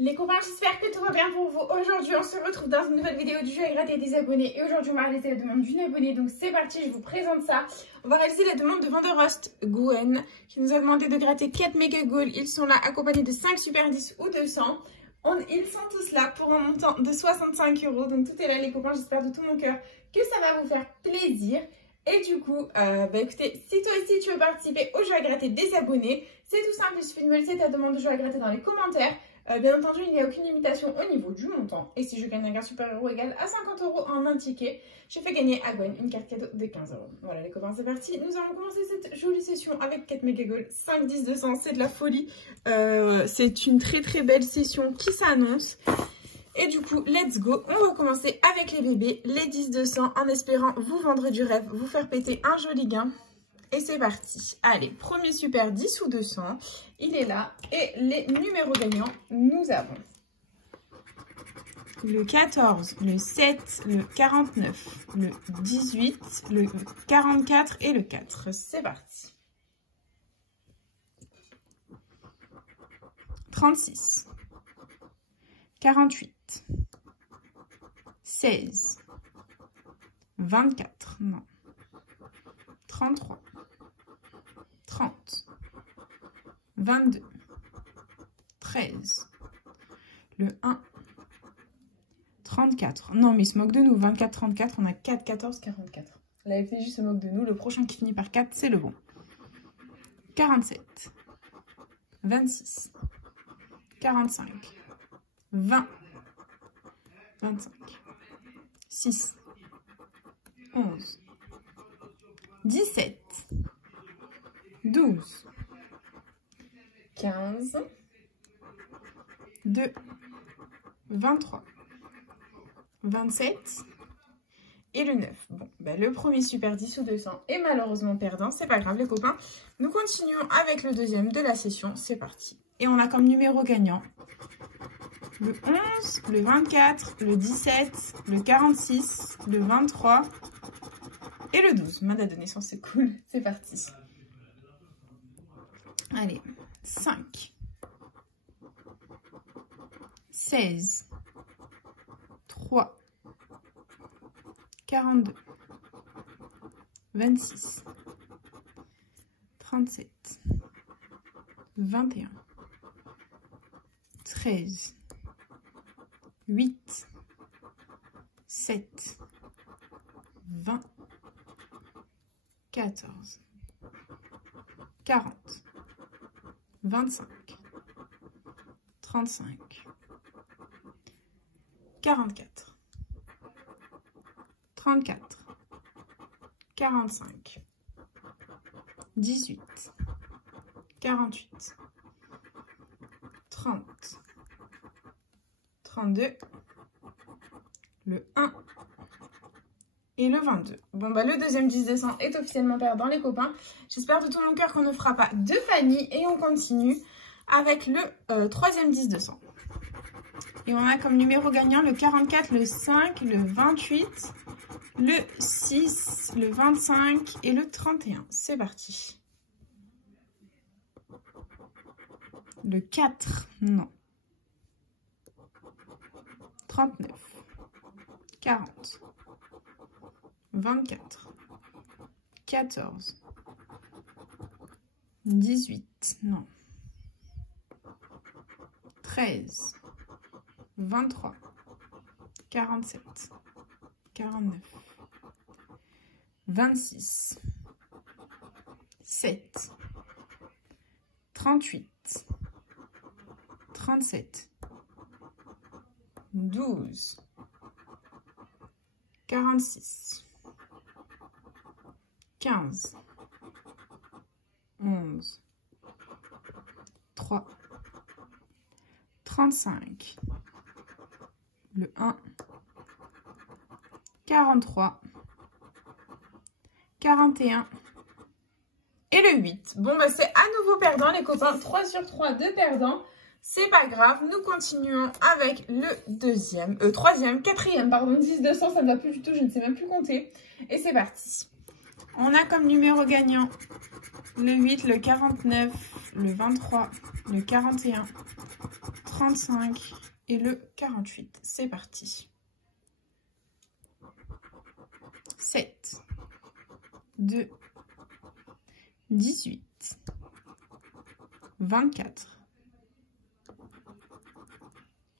Les copains, j'espère que tout va bien pour vous. Aujourd'hui, on se retrouve dans une nouvelle vidéo du jeu à gratter des abonnés. Et aujourd'hui, on va réaliser la demande d'une abonnée. Donc, c'est parti, je vous présente ça. On va réaliser la demande de Vanderost Gwen, qui nous a demandé de gratter 4 méga goals. Ils sont là accompagnés de 5 super 10 ou 200. Ils sont tous là pour un montant de 65 €. Donc, tout est là, les copains. J'espère de tout mon cœur que ça va vous faire plaisir. Et du coup, écoutez, si toi aussi tu veux participer au jeu à gratter des abonnés, c'est tout simple, il suffit de me laisser ta demande de jeu à gratter dans les commentaires. Bien entendu, il n'y a aucune limitation au niveau du montant. Et si je gagne un gain supérieur ou égal à 50 € en un ticket, je fais gagner à Gwen une carte cadeau de 15 €. Voilà les copains, c'est parti. Nous allons commencer cette jolie session avec 4 méga goals, 5, 10, 200, c'est de la folie. C'est une très très belle session qui s'annonce. Et du coup, let's go. On va commencer avec les bébés, les 10-200, en espérant vous vendre du rêve, vous faire péter un joli gain. Et c'est parti. Allez, premier super 10 ou 200, il est là. Et les numéros gagnants, nous avons le 14, le 7, le 49, le 18, le 44 et le 4. C'est parti. 36, 48, 16, 24, non, 33, 30, 22, 13, le 1, 34. Non, mais il se moque de nous. 24, 34, on a 4, 14, 44. La FDJ se moque de nous. Le prochain qui finit par 4, c'est le bon. 47, 26, 45, 20, 25, 6, 11, 17, 12, 15, 2, 23, 27 et le 9. Bon, le premier super 10 ou 200 est malheureusement perdant. C'est pas grave les copains. Nous continuons avec le deuxième de la session. C'est parti. Et on a comme numéro gagnant le 11, le 24, le 17, le 46, le 23 et le 12. Ma date de naissance, c'est cool. C'est parti. Allez, 5, 16, 3, 42, 26, 37, 21, 13, 8, 7, 20, 14, 40, 25, 35, 44, 34, 45, 18, 48, 30, 32, le 1 et le 22. Bon, le deuxième 10-200 est officiellement perdant, les copains. J'espère de tout mon cœur qu'on ne fera pas de Fanny. Et on continue avec le troisième 10-200. Et on a comme numéro gagnant le 44, le 5, le 28, le 6, le 25 et le 31. C'est parti. Le 4, non. 39, 40, 24, 14, 18, non. 13, 23, 47, 49, 26, 7, 38, 37, 12, 46, 15, 11, 3, 35, le 1, 43, 41 et le 8. Bon, c'est à nouveau perdant, les copains. 3 sur 3 de perdants. C'est pas grave. Nous continuons avec le troisième, quatrième, pardon. 10-200, ça ne va plus du tout. Je ne sais même plus compter. Et c'est parti. On a comme numéro gagnant le 8, le 49, le 23, le 41, 35 et le 48. C'est parti. 7, 2, 18, 24,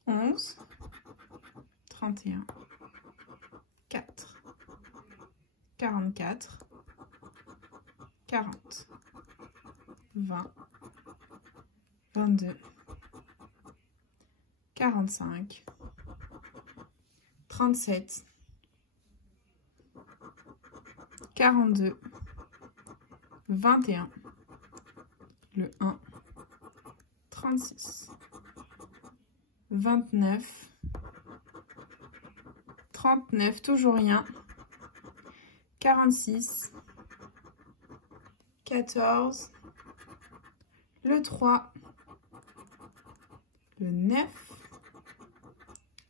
11, 31, 4, 44, 40, 20, 22, 45, 37, 42, 21, le 1, 36, 29, 39, toujours rien, 46, 14, le 3, le 9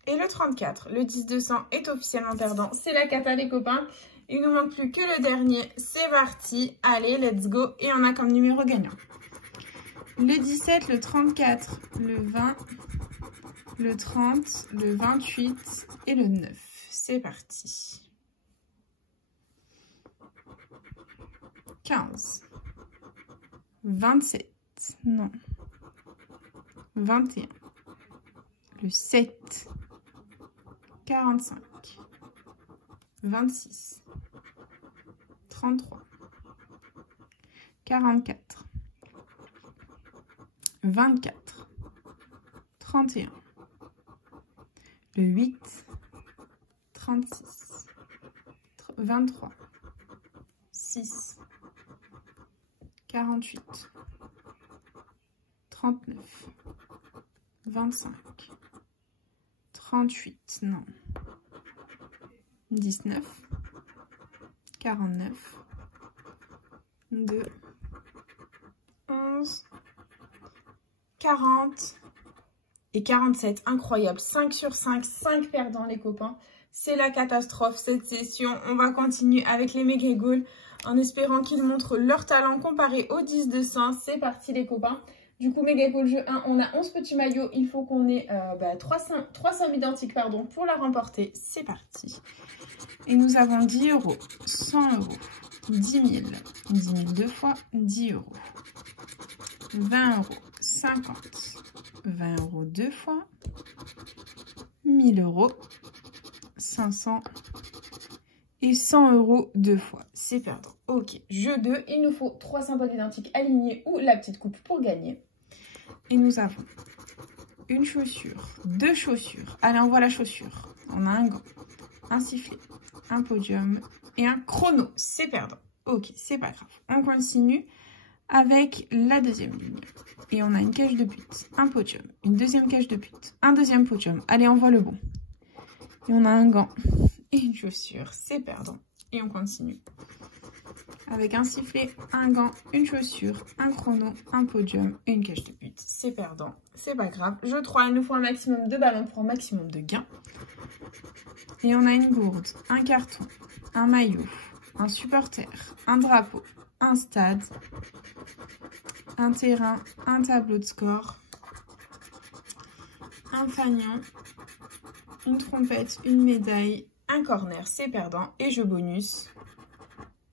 et le 34. Le 10-200 est officiellement perdant. C'est la cata les copains. Il nous manque plus que le dernier. C'est parti. Allez, let's go. Et on a comme numéro gagnant le 17, le 34, le 20, le 30, le 28 et le 9. C'est parti. 15, 27, non, 21, le 7, 45, 26, 33, 44, 24, 31, le 8, 36, 23, 6, 48, 39, 25, 38, non, 19, 49, 2, 11, 40 et 47. Incroyable, 5 sur 5, 5 perdants les copains. C'est la catastrophe cette session. On va continuer avec les méga goals en espérant qu'ils montrent leur talent comparé aux 10-200. C'est parti les copains. Du coup, méga goal jeu 1, on a 11 petits maillots. Il faut qu'on ait 3 sommes identiques pardon, pour la remporter. C'est parti. Et nous avons 10 euros, 100 euros, 10 000, 10 000 deux fois, 10 euros, 20 euros, 50, 20 euros deux fois, 1000 euros, 500 et 100 euros deux fois. C'est perdant. Ok, jeu 2, il nous faut 3 symboles identiques alignés ou la petite coupe pour gagner. Et nous avons une chaussure, 2 chaussures. Allez, on voit la chaussure. On a un gant, un sifflet, un podium et un chrono. C'est perdant. Ok, c'est pas grave. On continue avec la deuxième ligne. Et on a une cage de but, un podium, une deuxième cage de but, un deuxième podium. Allez, on voit le bon. Et on a un gant et une chaussure. C'est perdant. Et on continue avec un sifflet, un gant, une chaussure, un chrono, un podium et une cage de but. C'est perdant. C'est pas grave. Jeu 3, il nous faut un maximum de ballons pour un maximum de gains. Et on a une gourde, un carton, un maillot, un supporter, un drapeau, un stade, un terrain, un tableau de score, un fanion, une trompette, une médaille, un corner, c'est perdant, et jeu bonus,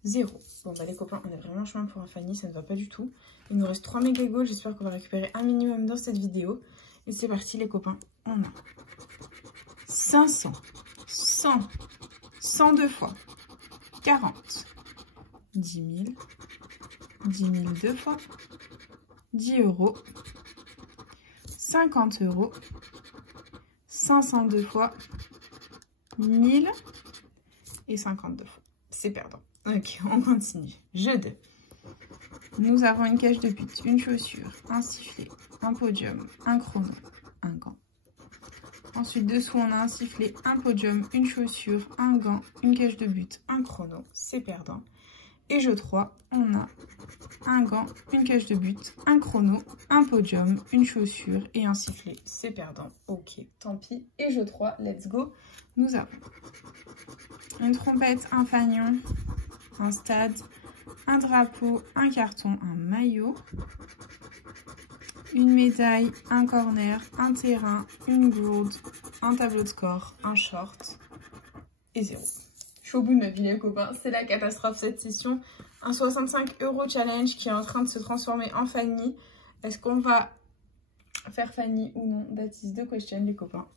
0. Bon bah les copains, on est vraiment chemin pour un Fanny, ça ne va pas du tout. Il nous reste 3 méga goals, j'espère qu'on va récupérer un minimum dans cette vidéo. Et c'est parti les copains, on a 500, 100, 102 fois, 40, 10 000, 10 000 deux fois, 10 euros, 50 euros, 502 fois, 1000 et 52 fois. C'est perdant. Ok, on continue. Jeu 2. Nous avons une cage de but, une chaussure, un sifflet, un podium, un chrono, un gant. Ensuite, dessous, on a un sifflet, un podium, une chaussure, un gant, une cage de but, un chrono. C'est perdant. Et jeu 3, on a un gant, une cage de but, un chrono, un podium, une chaussure et un sifflet. C'est perdant. Ok, tant pis. Et jeu 3, let's go. Nous avons une trompette, un fanion, un stade, un drapeau, un carton, un maillot, une médaille, un corner, un terrain, une gourde, un tableau de score, un short et 0. Je suis au bout de ma vie les copains, c'est la catastrophe cette session. Un 65 € challenge qui est en train de se transformer en Fanny. Est-ce qu'on va faire Fanny ou non? That is the question les copains.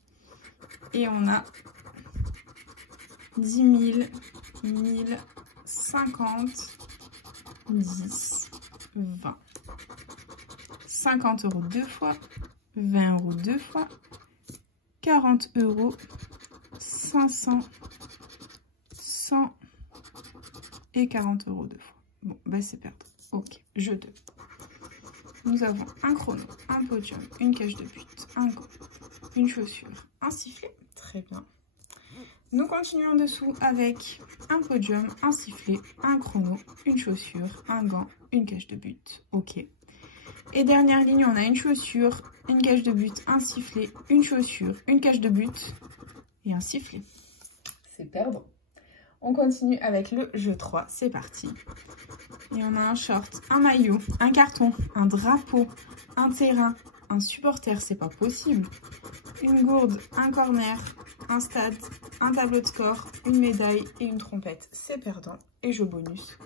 Et on a 10 000, 1000, 50, 10, 20. 50 € deux fois, 20 € deux fois, 40 €, 500, 100 et 40 € deux fois. Bon, bah c'est perdre. Ok, jeu 2. Nous avons un chrono, un podium, une cage de but, un gant, une chaussure, un sifflet. Très bien. Nous continuons en dessous avec un podium, un sifflet, un chrono, une chaussure, un gant, une cage de but. Ok. Et dernière ligne, on a une chaussure, une cage de but, un sifflet, une chaussure, une cage de but et un sifflet. C'est perdre. On continue avec le jeu 3. C'est parti. Et on a un short, un maillot, un carton, un drapeau, un terrain, un supporter, c'est pas possible. Une gourde, un corner, un stade, un tableau de score, une médaille et une trompette. C'est perdant. Et jeu bonus,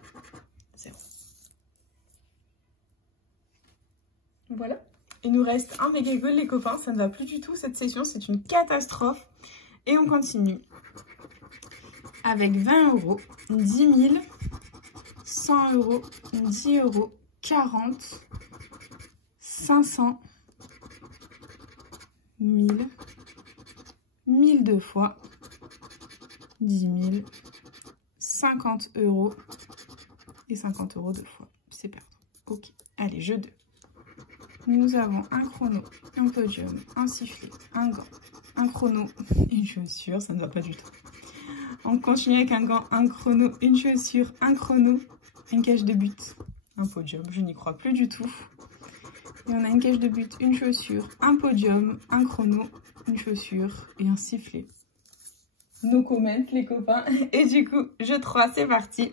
0. Voilà. Il nous reste un méga goal les copains. Ça ne va plus du tout cette session. C'est une catastrophe. Et on continue. Avec 20 €, 10 000, 100 €, 10 €, 40, 500, 1000, 1000 deux fois, 10 000, 50 € et 50 € deux fois. C'est perdre. Ok. Allez, jeu 2. Nous avons un chrono, un podium, un sifflet, un gant, un chrono, une chaussure, ça ne va pas du tout. On continue avec un gant, un chrono, une chaussure, un chrono, une cage de but, un podium, je n'y crois plus du tout. Et on a une cage de but, une chaussure, un podium, un chrono, une chaussure et un sifflet. No comment les copains. Et du coup, jeu 3, c'est parti.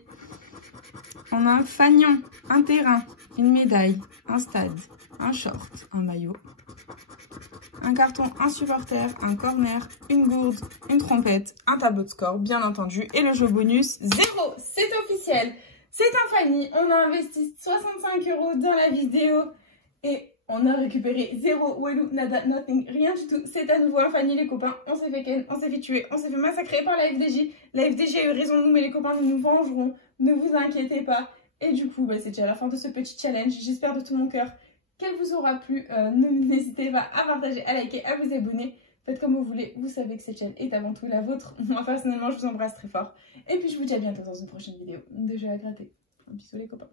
On a un fanion, un terrain, une médaille, un stade, un short, un maillot, un carton, un supporter, un corner, une gourde, une trompette, un tableau de score, bien entendu, et le jeu bonus, 0. C'est officiel, c'est un Fanny. On a investi 65 € dans la vidéo et on a récupéré 0, Walou, nada, nothing, rien du tout. C'est à nouveau un Fanny les copains. On s'est fait ken, on s'est fait tuer, on s'est fait massacrer par la FDJ. La FDJ a eu raison de nous, mais les copains, nous nous vengerons. Ne vous inquiétez pas. Et du coup, bah, c'est déjà la fin de ce petit challenge. J'espère de tout mon cœur qu'elle vous aura plu. N'hésitez pas à partager, à liker, à vous abonner. Faites comme vous voulez. Vous savez que cette chaîne est avant tout la vôtre. Moi, personnellement, je vous embrasse très fort. Et puis, je vous dis à bientôt dans une prochaine vidéo de jeux à gratter. Un bisou les copains.